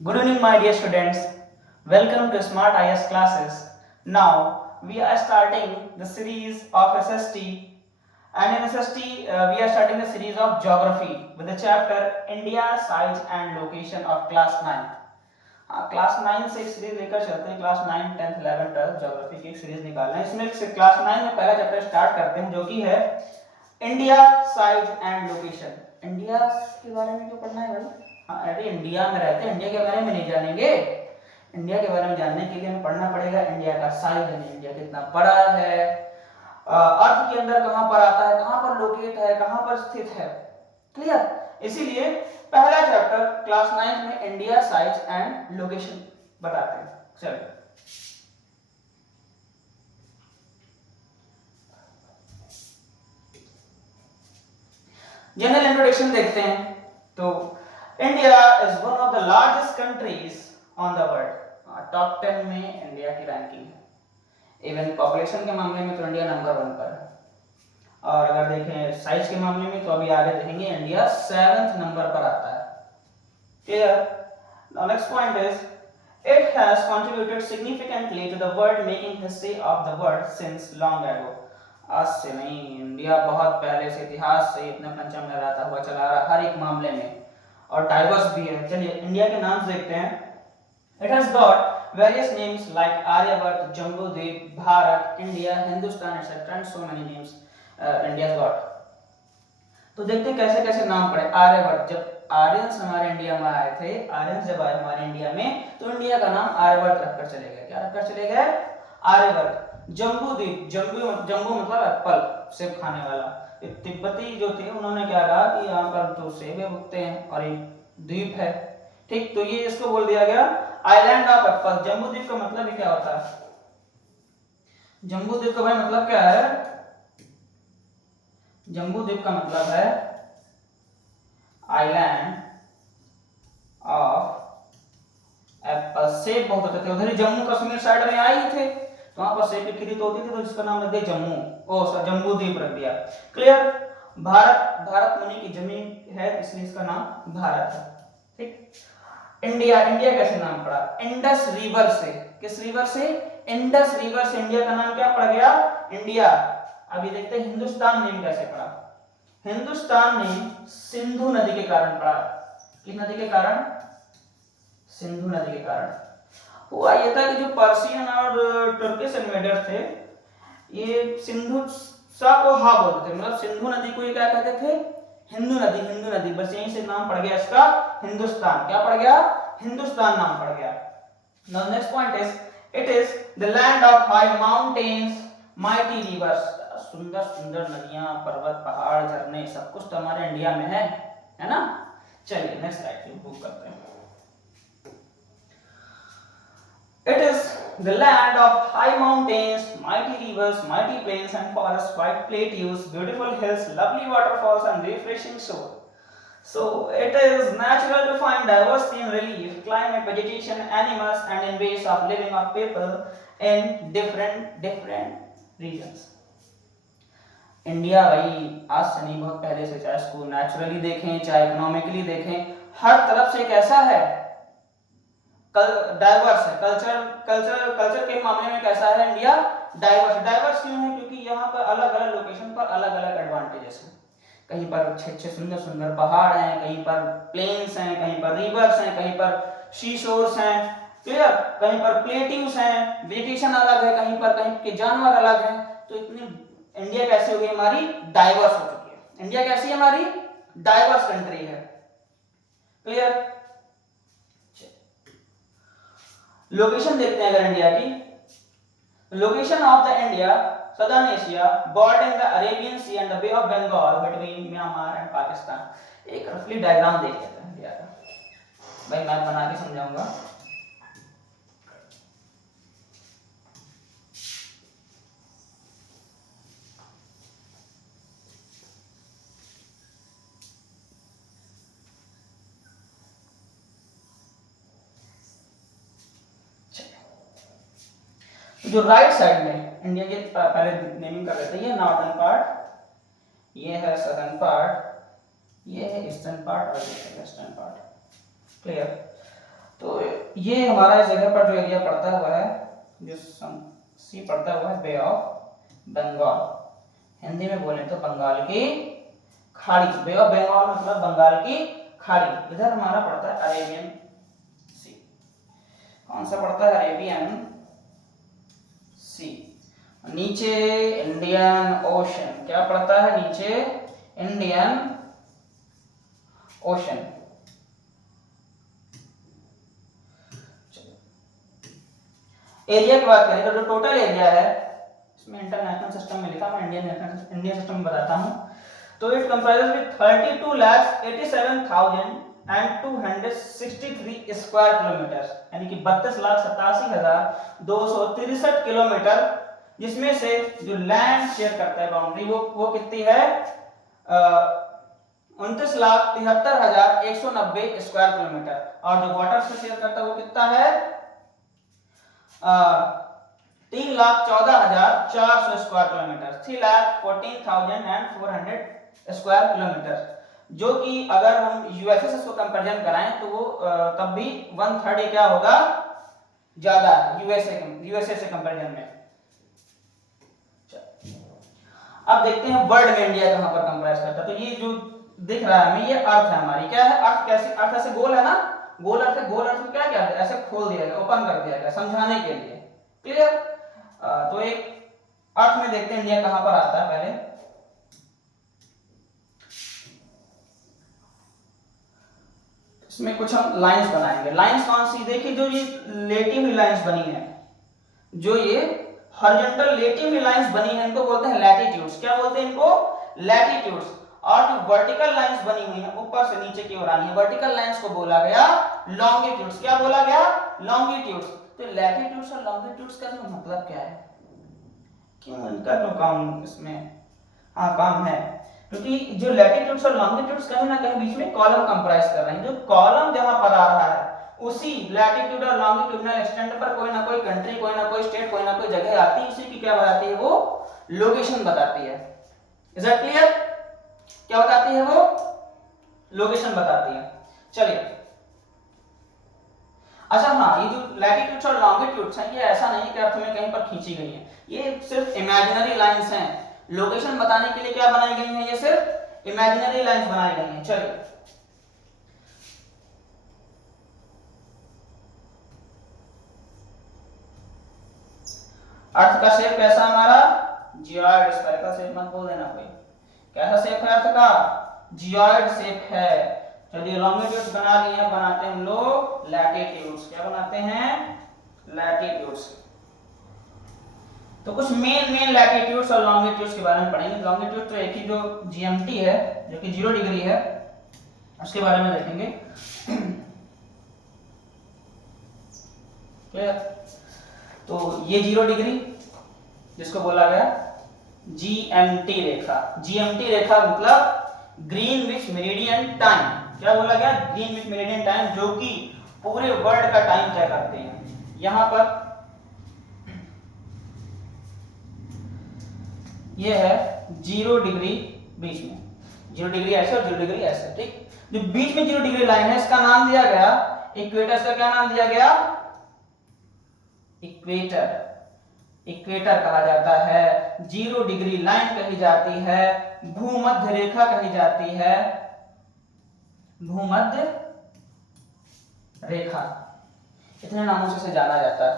Good evening, my dear students. Welcome to Smart IS classes. Now we are starting the series of SST, and in SST we are starting the series of geography with the chapter India, size and location of class 9. Class 9 से एक series लेकर चलते हैं। Class 9, 10th, 11th, 12th geography की एक series निकालना है। इसमें से क्लास 9 में पहला चैप्टर स्टार्ट करते हैं जो कि है India, size and location. India के बारे में क्यों पढ़ना है भाई? हाँ, अरे इंडिया में रहते हैं, इंडिया के बारे में नहीं जानेंगे। इंडिया के बारे में जानने के लिए हमें पढ़ना पड़ेगा इंडिया का साइज, यानी इंडिया कितना बड़ा है, अर्थ के अंदर कहां पर आता है, कहां पर लोकेट है, कहां पर स्थित है। क्लियर? इसीलिए पहला चैप्टर क्लास 9 में इंडिया, साइज एंड लोकेशन बताते हैं। चलिए जनरल इंट्रोडक्शन देखते हैं। तो India is one of the largest countries on the world. Top 10 में इंडिया की रैंकिंग है। इवन पॉपुलेशन के मामले में तो इंडिया नंबर 1 पर है, और अगर देखें साइज के मामले में तो अभी आगे देखेंगे इंडिया 7th नंबर पर आता है। Clear? Now next point is it has contributed significantly to the world making history of the world since long ago. आज से नहीं, इंडिया बहुत पहले से, इतिहास से इतना पंचम लहराता हुआ चला रहा हर एक मामले में, और डाइवर्स भी है। चलिए इंडिया के नाम देखते हैं। It has got various names like Aryabhat, Jambudweep, Bharat, India, Hindustan, etc. and so many names India's got. तो देखते हैं कैसे कैसे नाम पड़े। आर्यभट्ट, जब आर्यंस हमारे इंडिया में आए थे, आर्यंस जब आए हमारे इंडिया में, तो इंडिया का नाम आर्यभट्ट रखकर चले गए। क्या रखकर चले गए? आर्यभट्ट। जम्बूद्वीप, जम्बू मतलब एप्पल, सेब खाने वाला। तिब्बती जो थे उन्होंने क्या कहा कि यहाँ पर तो सेब उगते हैं और एक द्वीप है, ठीक, तो ये इसको बोल दिया गया आइलैंड ऑफ एप्पल। जम्बूद्वीप का मतलब ही क्या होता है? जम्बूद्वीप का भाई मतलब क्या है? जम्बूद्वीप का मतलब है आइलैंड ऑफ एप्पल। सेब बहुत होते थे उधर ही, जम्मू कश्मीर साइड में आए थे, तो वहां पर सेब की खेती तो होती थी, तो इसका नाम रख दिया जम्मू, जम्बूद्वीप रख दिया। क्लियर? भारत मुनि की जमीन है, इसलिए इसका नाम भारत है। ठीक। इंडिया, इंडिया कैसे नाम पड़ा? इंडस रिवर से। किस रिवर से? इंडस रिवर से इंडिया का नाम क्या पड़ गया? इंडिया। अभी देखते हैं हिंदुस्तान नेम कैसे पड़ा। हिंदुस्तान नेम सिंधु नदी के कारण पड़ा। किस नदी के कारण? सिंधु नदी के कारण। हुआ ये था कि जो पर्शियन और टर्किश इन्वेडर थे, ये सिंधु सा को हा बोलते थे, मतलब सिंधु नदी को ये क्या कहते थे? हिंदू नदी, हिंदू नदी। बस यहीं से नाम पड़ गया इसका हिंदुस्तान। क्या पड़ गया? हिंदुस्तान नाम पड़ गया। Now next point is it is the land of high mountains, mighty reverse. सुंदर सुंदर नदियां, पर्वत, पहाड़, झरने, सब कुछ तो हमारे इंडिया में है ना? चलिए नेक्स्ट स्लाइड पे मूव करते हैं। It is the land of high mountains, mighty rivers, mighty plains and forests, wide plateaus, beautiful hills, lovely waterfalls and refreshing shore. So it is natural to find diversity in relief, climate, vegetation, animals and in ways of living of people in different regions. India भाई आज से नहीं, बहुत पहले से, चाहे इसको naturally देखें चाहे इकोनॉमिकली देखें, हर तरफ से कैसा है? डाइवर्स है। कल्चर के मामले में कैसा है इंडिया? डाइवर्स क्यों है? क्योंकि यहाँ पर अलग अलग लोकेशन पर अलग अलग एडवांटेजेस हैं। कहीं पर अच्छे सुंदर सुंदर पहाड़ हैं, कहीं पर प्लेन्स हैं, कहीं पर रिवर्स हैं, कहीं पर सी शोर्स हैं। क्लियर? कहीं पर प्लेट्यूज हैं, वेजिटेशन अलग है, कहीं के जानवर अलग हैं। तो इतनी इंडिया कैसी हो गई हमारी? डाइवर्स हो चुकी है। इंडिया कैसी है हमारी? डाइवर्स कंट्री है। क्लियर? लोकेशन देखते हैं अगर इंडिया की। Location of the India, southern Asia, bordering the Arabian Sea and the Bay of Bengal between Myanmar and Pakistan. एक रफली डायग्राम देख लेते हैं इंडिया का। भाई मैप बना के समझाऊंगा। जो राइट साइड में इंडिया के, पहले नेमिंग कर लेते हैं। ये नॉर्थर्न पार्ट, ये है सदर्न पार्ट, ये है ईस्टर्न पार्ट और ये है वेस्टर्न पार्ट। क्लियर? तो ये हमारा इस जगह पर जो एरिया पड़ता हुआ है, जो सी पड़ता हुआ है, बे ऑफ बंगाल, हिंदी में बोले तो बंगाल की खाड़ी। बे ऑफ बंगाल मतलब बंगाल की खाड़ी। इधर हमारा पड़ता है अरेबियन सी। कौन सा पड़ता है? अरेबियन सी। नीचे इंडियन ओशन। क्या पड़ता है नीचे? Indian ocean. एरिया की बात करें तो जो टोटल एरिया है, इसमें इंटरनेशनल सिस्टम में लिखा, मैं इंडियन सिस्टम में बताता हूं। तो it comprises with 32,87,263 square kilometre, यानी कि 32,87,263 किलोमीटर, जिसमें से जो लैंड शेयर करता है बाउंड्री वो कितनी है? 29,73,190 स्क्वायर किलोमीटर। और जो वाटर से शेयर करता है वो कितना है? 3,14,400 स्क्वायर किलोमीटर, 3,14,400 स्क्वायर किलोमीटर, जो कि अगर हम यूएसए से इसको कंपैरिजन कराएं तो वो तब भी 1/3 क्या होगा? ज्यादा है यूएसए से कंपैरिजन में। अब देखते हैं वर्ल्ड में इंडिया कहां पर कंप्राइज करता है। तो ये जो दिख रहा है हमें, ये अर्थ है हमारी। क्या है? अर्थ। कैसे? अर्थ ऐसे गोल है ना, गोल अर्थ है। गोल अर्थ को क्या किया है? ऐसे खोल दिया गया, ओपन कर दिया गया समझाने के लिए। क्लियर? तो एक अर्थ में देखते हैं इंडिया कहां पर आता है। पहले इसमें कुछ हम लाइंस बनाएंगे। लाइंस कौन सी? देखिए, जो ये लेटी हुई लाइंस बनी है, जो ये हॉरिजॉन्टल लेटी हुई लाइंस बनी है, इनको बोलते हैं लैटिट्यूड्स। क्या बोलते हैं इनको? लैटिट्यूड्स। और जो वर्टिकल लाइंस बनी हुई है, ऊपर से नीचे की ओर आनी है, वर्टिकल लाइंस को बोला गया लॉन्गिट्यूड्स। क्या बोला गया? लॉन्गिट्यूड्स। तो लैटिट्यूड्स और लॉन्गिट्यूड्स का मतलब क्या है? क्यों इनका क्यों काम इसमें काम है? क्योंकि जो लैटिट्यूड्स और लॉन्गिट्यूड्स कहीं ना कहीं बीच में कॉलम कंप्राइज कर रहे हैं। जो कॉलम जहां पर आ रहा है, उसी लैटिट्यूड और लॉन्गिट्यूडनल एक्सटेंट पर कोई ना कोई कंट्री, कोई ना कोई स्टेट, कोई ना कोई जगह आती है, उसी की क्या बताती है? वो लोकेशन बताती है। Is that clear? क्या बताती है वो? लोकेशन बताती है। चलिए, अच्छा हाँ, ये जो लैटिट्यूड्स और लॉन्गिट्यूड्स हैं, ये ऐसा नहीं कि अर्थ में कहीं पर खींची गई है, ये सिर्फ इमेजिनरी लाइंस हैं। लोकेशन बताने के लिए क्या बनाई गई हैं? ये सिर्फ इमेजिनरी लाइंस बनाई गई हैं। चलिए, अर्थ का शेप कैसा हमारा? जियोइड। स्फेरिकल शेप मत बोल देना कोई। कैसा शेप है अर्थ का? जियोइड शेप है। चलिए, लॉन्गिट्यूड्स बना लिए हैं, बनाते हैं हम लोग लैटिट्यूड्स। क्या बनाते हैं? लैटिट्यूड्स। तो कुछ मेन लैटिट्यूड्स और लॉन्गिट्यूड्स के बारे में पढ़ेंगे। लॉन्गिट्यूड तो एक ही जो जीएमटी है, जो कि 0 डिग्री है, उसके बारे में देखेंगे। क्लियर? तो ये 0 डिग्री, जिसको बोला गया जीएमटी रेखा। जीएमटी रेखा मतलब ग्रीनविच मेरिडियन टाइम। क्या बोला गया? ग्रीनविच मेरिडियन टाइम, जो कि पूरे वर्ल्ड का टाइम तय करते हैं। यहां पर ये है 0 डिग्री, बीच में 0 डिग्री ऐसे और 0 डिग्री ऐसे। ठीक, जो बीच में 0 डिग्री लाइन है, इसका नाम दिया गया इक्वेटर। का क्या नाम दिया गया? इक्वेटर। इक्वेटर कहा जाता है। 0 डिग्री लाइन कही जाती है, भूमध्य रेखा कही जाती है, भूमध्य रेखा, इतने नामों से जाना जाता है।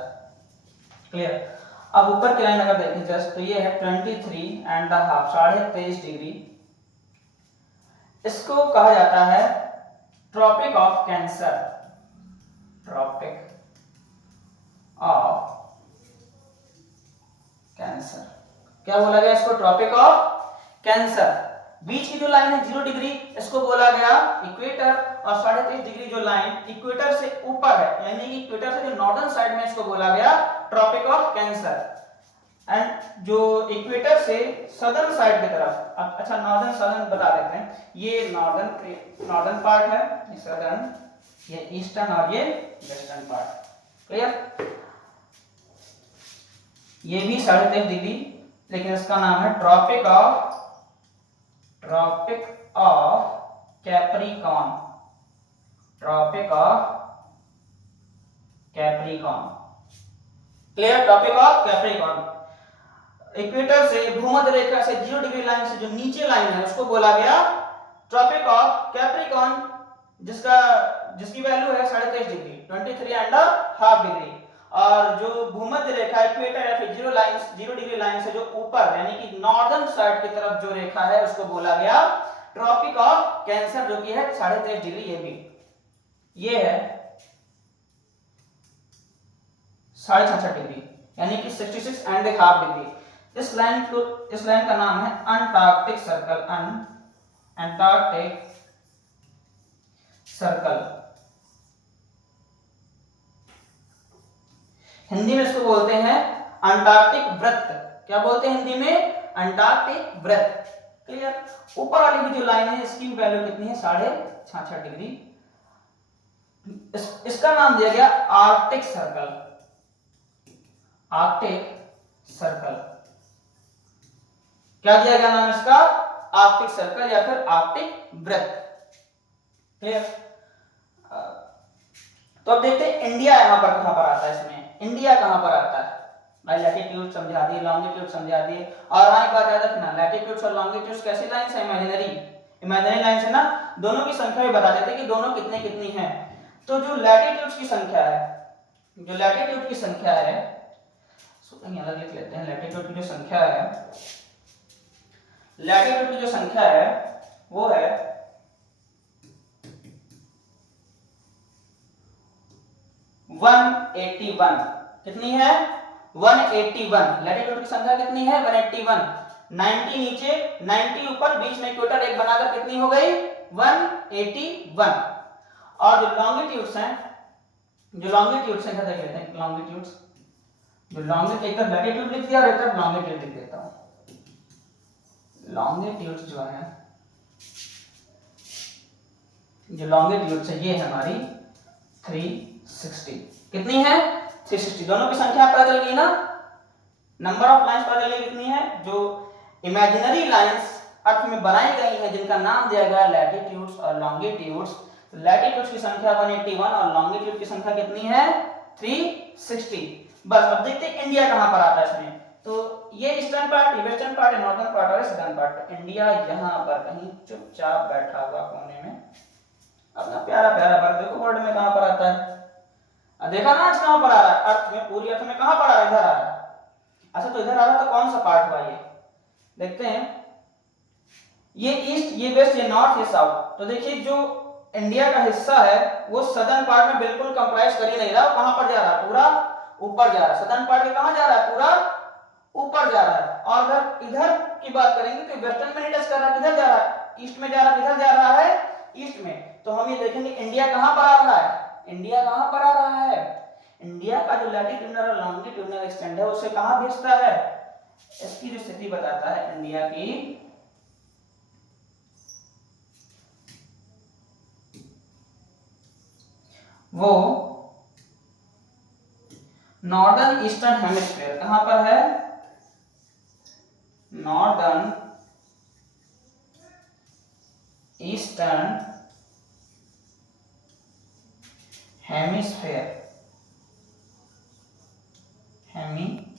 क्लियर? अब ऊपर की लाइन अगर देखें जस्ट, तो ये है 23.5, 23.5 डिग्री। इसको कहा जाता है tropic of cancer. Tropic of cancer. क्या बोला गया इसको? Tropic of cancer. बीच की जो लाइन है 0 डिग्री, इसको बोला गया इक्वेटर। और 23.5 डिग्री जो लाइन इक्वेटर से ऊपर है, यानी कि इक्वेटर से जो नॉर्दर्न साइड में, इसको बोला गया ट्रॉपिक ऑफ कैंसर। एंड जो इक्वेटर से सदर्न साइड की तरफ, अब अच्छा नॉर्दर्न सदर्न बता देते हैं। ये नॉर्दर्न पार्ट है, ये सदर्न, ये ईस्टर्न और ये वेस्टर्न पार्ट। क्लियर? ये भी 23.5 डिग्री, लेकिन इसका नाम है tropic of Capricorn. Tropic of Capricorn. Clear, topic of Capricorn. Equator से भूमध्य रेखा से 0 डिग्री लाइन से जो नीचे लाइन है उसको बोला गया ट्रॉपिक ऑफ कैप्रिकॉर्न, जिसकी वैल्यू है 23.5 डिग्री 23.5 डिग्री। और जो भूमध्य रेखा इक्वेटर या फिर 0 डिग्री लाइन से जो ऊपर यानी कि नॉर्दर्न साइड की तरफ जो रेखा है उसको बोला गया ट्रॉपिक ऑफ कैंसर, जो कि है 23.5 डिग्री। ये भी ये है 66.5 डिग्री यानी कि 66.5 डिग्री। इस लाइन का नाम है Antarctic circle, Antarctic circle. Hindi में इसको बोलते हैं अंटार्कटिक वृत्त। क्या बोलते हैं हिंदी में? अंटार्कटिक वृत्त। क्लियर। ऊपर वाली भी जो लाइन है इसकी वैल्यू कितनी है? 66.5 डिग्री। इसका नाम दिया गया आर्कटिक सर्कल, आर्कटिक सर्कल। क्या दिया गया नाम इसका? आर्कटिक सर्कल या फिर आर्कटिक वृत्त। क्लियर। तो अब देखते हैं इंडिया यहां पर कहां पर आता है। इसमें इंडिया कहां पर आता है? भाई लैटिट्यूड समझा दिए, लॉन्गिट्यूड समझा दिए, और हाँ एक बात याद रखना, लैटिट्यूड्स और लॉन्गिट्यूड्स कैसी लाइंस है? इमेजिनरी लाइंस है ना। दोनों की संख्या भी बता देते हैं कि दोनों कितने कितनी है। तो जो लैटिट्यूड्स की संख्या है, जो लैटिट्यूड की संख्या है, अलग लिख लेते हैं। लैटिट्यूड की जो संख्या है, लैटिट्यूड की जो संख्या है वो है 181। कितनी है? 181। लैटिट्यूड की संख्या कितनी है? 181। 90 नीचे 90 ऊपर, बीच में इक्वेटर एक बनाकर कितनी हो गई? 181। और जो लॉन्गिट्यूड्स हैं, जो लॉन्गिट्यूड्स हैं देख लेते हैं। लॉन्गिट्यूड्स, जो लॉन्गिट्यूड, एक तरफ लैटिट्यूड लिख दिया और एक तरफ लॉन्गिट्यूड लिख देता हूं। लॉन्गिट्यूड्स जो है, जो लॉन्गिट्यूड्स है ये है हमारी 360। कितनी है? 360। दोनों की संख्या पता चल गई ना, नंबर ऑफ लाइंस पता चल गई कितनी है। जो इमेजिनरी लाइंस अर्थ में बनाई गई हैं जिनका नाम दिया गया लैटिट्यूड्स और लॉन्गिट्यूड्स। तो लैटिट्यूड्स की संख्या 181 और लॉन्गिट्यूड की संख्या कितनी है? 360। बस अब देखते हैं इंडिया कहां पर आता है इसमें। तो ये eastern part, western part, northern part और सदर्न पार्ट। इंडिया यहां पर कहीं चुपचाप बैठा हुआ कोने में अपना प्यारा प्यारा वर्ग। देखो वर्ल्ड में कहां पर आता है? देखा ना आज कहां पर आ रहा है? अर्थ में, पूरी अर्थ में कहां पर आ रहा है? इधर आ रहा है। अच्छा तो इधर आ रहा तो कौन सा पार्ट हुआ ये? देखते हैं। ये ईस्ट, ये वेस्ट, ये नॉर्थ, ये साउथ। तो देखिए जो इंडिया का हिस्सा है वो सदर्न पार्ट में बिल्कुल कंप्राइज कर ही नहीं रहा। कहां पर जा रहा है? पूरा ऊपर जा रहा है। सदर्न पार्ट में कहां जा रहा है? पूरा ऊपर जा रहा है। और अगर इधर की बात करेंगे तो वेस्टर्न में नहीं टच कर रहा है। किधर जा रहा है? ईस्ट में जा रहा है। किधर जा रहा है? ईस्ट में। तो हम ये देखेंगे इंडिया कहां पर आ रहा है? इंडिया कहां पर आ रहा है? इंडिया का जो लैटिट्यूडनल और लॉन्गिट्यूडनल एक्सटेंड है उसे कहां भेजता है? इसकी जो स्थिति बताता है इंडिया की, वो नॉर्दर्न ईस्टर्न हेमिस्फीयर। कहां पर है? Northern eastern hemisphere. हेमिस्फीयर,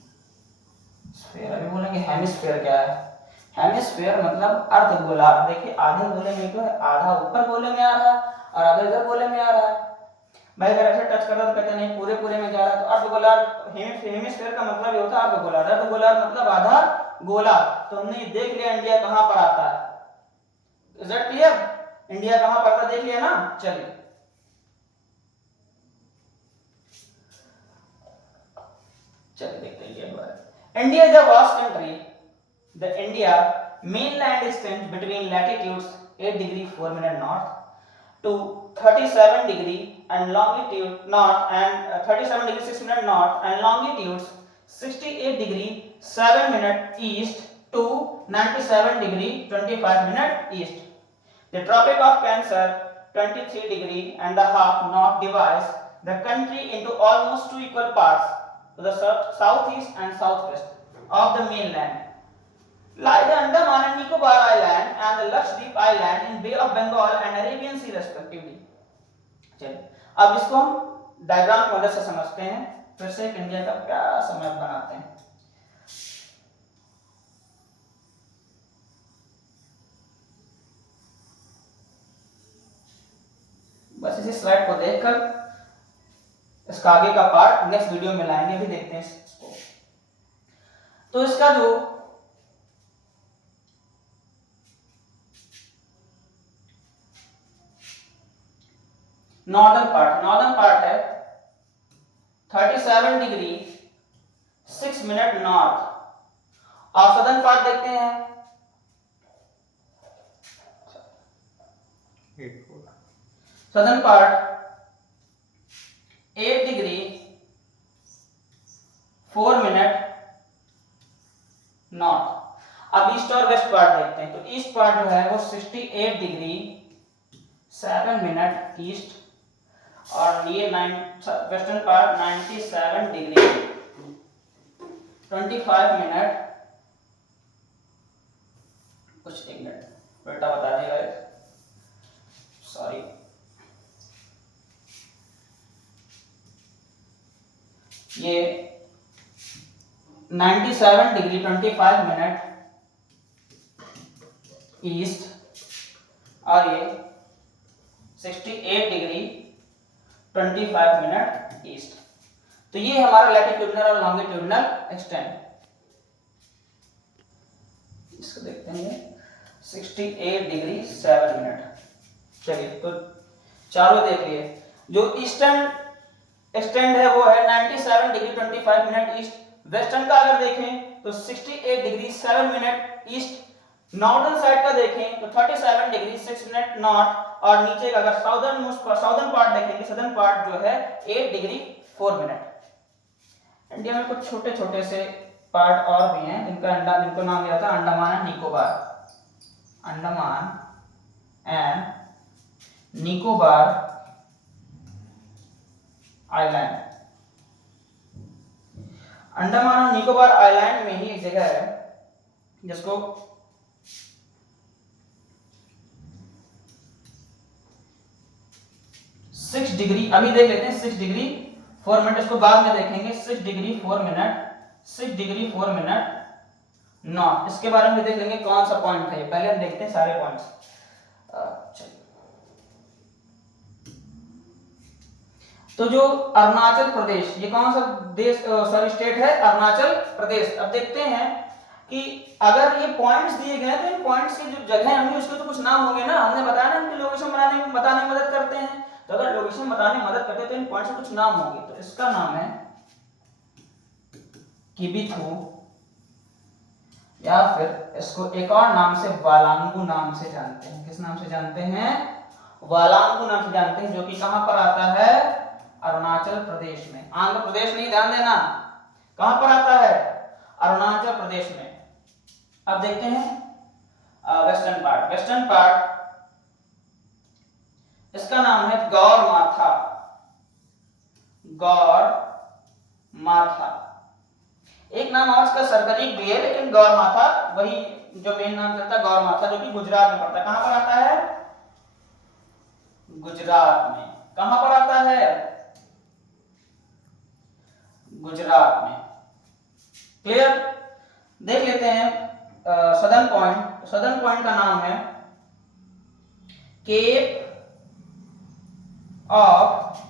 अभी बोलेंगे हेमिस्फीयर क्या है? हेमिस्फीयर मतलब अर्धगोलार्ध। देखिए आधे गोले में तो है, आधा ऊपर गोले में आ रहा है और आधा इधर गोले में आ रहा है। भाई अगर ऐसे टच करता तो कहते नहीं पूरे पूरे में जा रहा है। तो अर्धगोलार्ध, हेमिस्फीयर का मतलब ये होता है अर्धगोलार्ध। अर्धगोलार्ध मतलब आधा गोला। तो हमने ये देख लिया इंडिया कहां पर आता है। Is that clear? इंडिया कहां पर आता है देख लिया ना। चलिए देखते हैं India. India is a vast country. The India mainland extends between latitudes 8 degree 4 minute north to 37 degree and longitude north and 37 degree 6 minute north and longitudes 68 degree 7 minute east to 97 degree 25 minute east. The Tropic of Cancer 23 degree and a half north divides the country into almost two equal parts to the southeast and southwest of the mainland. Lie the Andaman and Nicobar Island and the Lakshadweep Island in Bay of Bengal and Arabian Sea respectively. चलिए अब इसको हम diagram की मदद से समझते हैं, फिर से एक इंडिया का प्यारा सा मैप बनाते हैं। बस इसी स्लाइड को देखकर इसका आगे का पार्ट नेक्स्ट वीडियो में लाएंगे, अभी देखते हैं इसको। तो इसका जो नॉर्दर्न पार्ट है 37 डिग्री 6 मिनट नॉर्थ, और सदर्न पार्ट देखते हैं southern part 8 degree 4 minute north. अब ईस्ट और वेस्ट पार्ट देखते हैं, तो ईस्ट पार्ट जो है वो 68 डिग्री 7 मिनट ईस्ट, और ये वेस्टर्न पार्ट 97 डिग्री 25 मिनट, कुछ एक मिनट उल्टा बता देगा, सॉरी, ये 97 डिग्री 25 मिनट ईस्ट, और ये 68 डिग्री 25 मिनट ईस्ट। तो ये हमारा लैटिट्यूडनल और लॉन्गिट्यूडनल एक्सटेंड। इसको देखते हैं 68 डिग्री 7 मिनट। चलिए तो चारों देख लिए। जो ईस्टर्न एक्सटेंड है वो है 97 डिग्री 25 मिनट ईस्ट। वेस्टर्न का अगर देखें तो 68 degree 7 minute east. Northern side का देखें तो 37 डिग्री 6 मिनट नॉर्थ, और नीचे का अगर साउदर्न पार्ट देखेंगे, सदर्न पार्ट जो है 8 डिग्री 4 मिनट। इंडिया में कुछ छोटे छोटे से पार्ट और भी हैं जिनको नाम दिया था Andaman and Nicobar. Andaman and Nicobar island. Andaman और निकोबार आइलैंड में ही एक जगह है जिसको सिक्स डिग्री, अभी देख लेते हैं 6 डिग्री 4 मिनट, इसको बाद में देखेंगे। 6 degree 4 minute, 6 degree 4 minute north. इसके बारे में देख लेंगे कौन सा पॉइंट है, पहले हम देखते हैं सारे पॉइंट्स। तो जो अरुणाचल प्रदेश, ये कौन सा देश सॉरी स्टेट है, अरुणाचल प्रदेश। अब देखते हैं कि अगर ये पॉइंट्स दिए गए तो इन पॉइंट्स की जो जगह होंगी उसके तो कुछ नाम होंगे ना। हमने बताया ना कि लोकेशन बताने में मदद करते हैं, तो अगर लोकेशन बताने में मदद करते हैं तो इन पॉइंट्स के कुछ नाम होंगे। तो इसका नाम है किबिथु, या फिर इसको एक और नाम से वालांगू नाम से जानते हैं। किस नाम से जानते हैं? वालांगू नाम से जानते हैं, जो कि कहां पर आता है? अरुणाचल प्रदेश में। आंध्र प्रदेश नहीं, ध्यान देना, कहां पर आता है? अरुणाचल प्रदेश में। अब देखते हैं वेस्टर्न पार्ट। वेस्टर्न पार्ट इसका नाम है गौर माथा। गौर माथा एक नाम और इसका सरकरीब भी है, लेकिन गौर माथा वही जो मेन नाम चलता है, गौर माथा, जो कि गुजरात में पड़ता है। कहां पर आता है? गुजरात में। कहां पर आता है? गुजरात में। क्लियर? देख लेते हैं सदर्न पॉइंट। सदर्न पॉइंट का नाम है केप ऑफ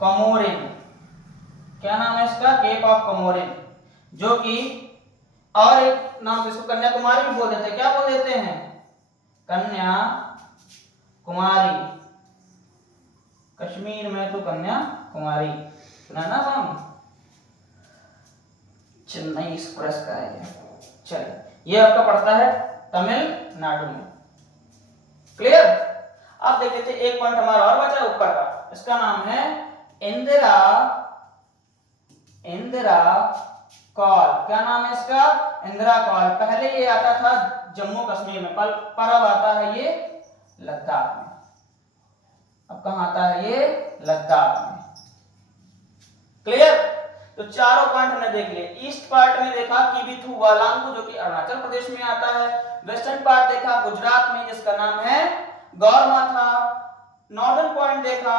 कमोरिन। क्या नाम है इसका? केप ऑफ कमोरिन, जो कि और एक नाम इसको कन्याकुमारी भी बोल देते हैं। क्या बोल देते हैं? कन्याकुमारी। कश्मीर में तो कन्याकुमारी सुना ना नाम, चेन्नई एक्सप्रेस का है ये। चलिए, ये आपका पड़ता है तमिलनाडु में। क्लियर? आप देख लेते, एक पॉइंट हमारा और बचा ऊपर का, इसका नाम है इंदिरा कॉल। क्या नाम है इसका? इंदिरा कॉल। पहले ये आता था जम्मू कश्मीर में, पर अब आता है ये लद्दाख में। अब कहां आता है ये? लद्दाख में। क्लियर? तो चारों पॉइंट हमने देख लिए। ईस्ट पार्ट में देखा किबिथु वालांगू, जो कि अरुणाचल प्रदेश में आता है। वेस्टर्न पार्ट देखा गुजरात में, जिसका नाम है गौर माथा। नॉर्दर्न पॉइंट देखा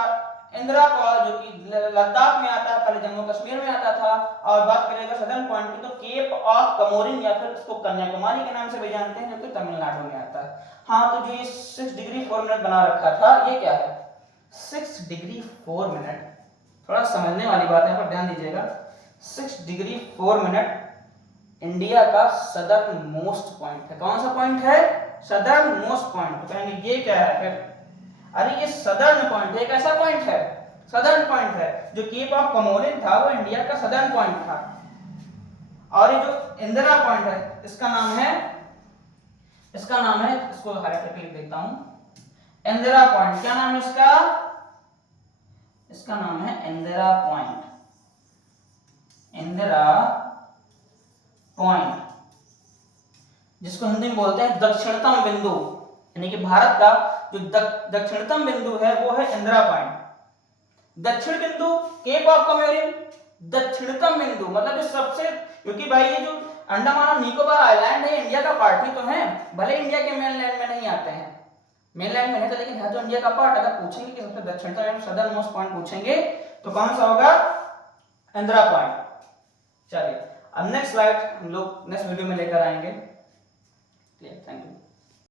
इंदिरा कॉल जो कि लद्दाख में आता है, पहले जम्मू कश्मीर में आता था। और बात करेगा सदर्न पॉइंट की तो केप ऑफ कमोरिन या फिर इसको कन्याकुमारी के नाम से भी जानते हैं, जो कि तमिलनाडु में आता है। हाँ, तो जो ये 6 डिग्री 4 मिनट बना रखा था, ये क्या है? 6 डिग्री 4 मिनट, थोड़ा समझने वाली बात है, यहाँ पर ध्यान दीजिएगा। 6 डिग्री 4 मिनट इंडिया का सदर्न मोस्ट पॉइंट है। कौन सा पॉइंट है? Southern most point. तो कहेंगे ये क्या है फिर? अरे ये सदर्न पॉइंट है, एक ऐसा पॉइंट है, सदर्न पॉइंट है। जो केप ऑफ कमोरिन था वो इंडिया का सदर्न पॉइंट था। और ये जो इंदिरा पॉइंट है, इसका नाम है, इसको हाईलाइट करके लिख देता हूं, इंदिरा पॉइंट। क्या नाम है इसका? इसका नाम है इंदिरा पॉइंट। इंदिरा पॉइंट, जिसको हिंदी में बोलते हैं दक्षिणतम बिंदु, यानी कि भारत का जो दक्षिणतम बिंदु है वो है इंदिरा पॉइंट। दक्षिण बिंदु केप ऑफ कमोरिन, दक्षिणतम बिंदु मतलब जो सबसे, क्योंकि भाई ये जो अंडमान और निकोबार आइलैंड है इंडिया का पार्ट ही तो है, भले इंडिया के मेनलैंड में नहीं आते हैं, मेनलैंड में नहीं था, लेकिन है तो इंडिया का पार्ट। अगर पूछेंगे कि सबसे दक्षिणतम या सदर्न मोस्ट पॉइंट पूछेंगे तो कौन सा होगा? इंदिरा पॉइंट। चलिए अब नेक्स्ट स्लाइड हम लोग नेक्स्ट वीडियो में लेकर आएंगे। Thank you.